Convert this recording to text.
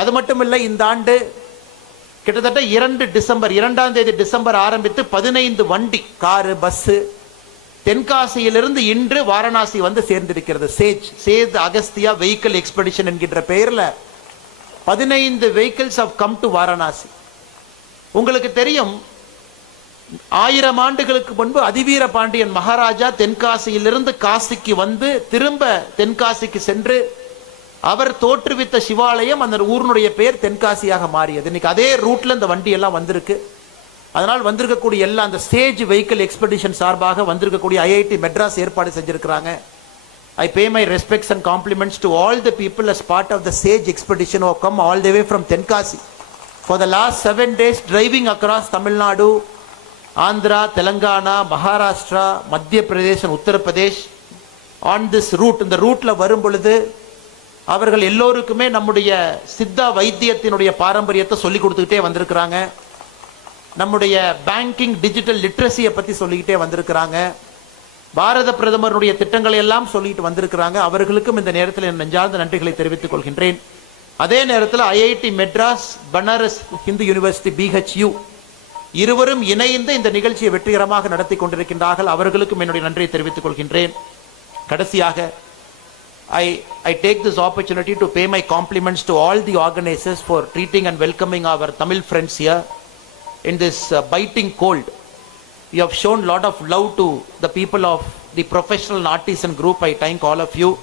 அது மட்டும் இல்லை இந்த ஆண்டு கிட்டத்தட்ட இரண்டு டிசம்பர் இரண்டாம் தேதி டிசம்பர் ஆரம்பித்து பதினைந்து வண்டி காரு பஸ்ஸு தென்காசியிலிருந்து இன்று வாரணாசி வந்து சேர்ந்திருக்கிறது. சேஜ் சேத் அகஸ்தியா வெஹிக்கிள் எக்ஸ்பெடிஷன் என்கின்ற பெயரில் பதினைந்து vehicles of come to Varanasi. உங்களுக்கு தெரியும் ஆயிரம் ஆண்டுகளுக்கு முன்பு அதிவீர பாண்டியன் மகாராஜா தென்காசியிலிருந்து காசிக்கு வந்து திரும்ப தென்காசிக்கு சென்று அவர் தோற்றுவித்த சிவாலயம் அந்த ஊரினுடைய பெயர் தென்காசியாக மாறியது. இன்னைக்கு அதே ரூட்ல இந்த வண்டி எல்லாம் வந்திருக்கு. அதனால் வந்திருக்கக்கூடிய எல்லா அந்த ஸ்டேஜ் வெஹிக்கிள் எக்ஸ்பெடிஷன் சார்பாக வந்திருக்கக்கூடிய ஐஐடி மெட்ராஸ் ஏற்பாடு செஞ்சிருக்கிறாங்க. I pay my respects and compliments to all the people as part of the sage expedition who come all the way from Tenkasi for the last seven days driving across Tamil Nadu Andhra Telangana Maharashtra Madhya Pradesh Uttar Pradesh on this route இந்த ரூட்டில் வரும் பொழுது அவர்கள் எல்லோருக்குமே நம்முடைய சித்தா வைத்தியத்தினுடைய பாரம்பரியத்தை சொல்லி கொடுத்துக்கிட்டே வந்திருக்கிறாங்க. நம்முடைய பேங்கிங் டிஜிட்டல் லிட்ரஸியை பற்றி சொல்லிக்கிட்டே வந்திருக்கிறாங்க. பாரத பிரதமருடைய திட்டங்களை எல்லாம் சொல்லிட்டு வந்திருக்கிறாங்க. அவர்களுக்கும் இந்த நேரத்தில் என் நெஞ்சார்ந்த நன்றிகளை தெரிவித்துக் கொள்கின்றேன். அதே நேரத்தில் IIT Madras Banaras Hindu university BHU இருவரும் இணைந்து இந்த நிகழ்ச்சியை வெற்றிகரமாக நடத்தி கொண்டிருக்கின்றார்கள். அவர்களுக்கும் என்னுடைய நன்றியை தெரிவித்துக் கொள்கின்றேன். கடைசியாக I, I take this opportunity to pay my compliments to all the organizers for treating and welcoming our Tamil friends here in this uh, biting cold. You have shown a lot of love to the people of the professional and artisan group. I thank all of you.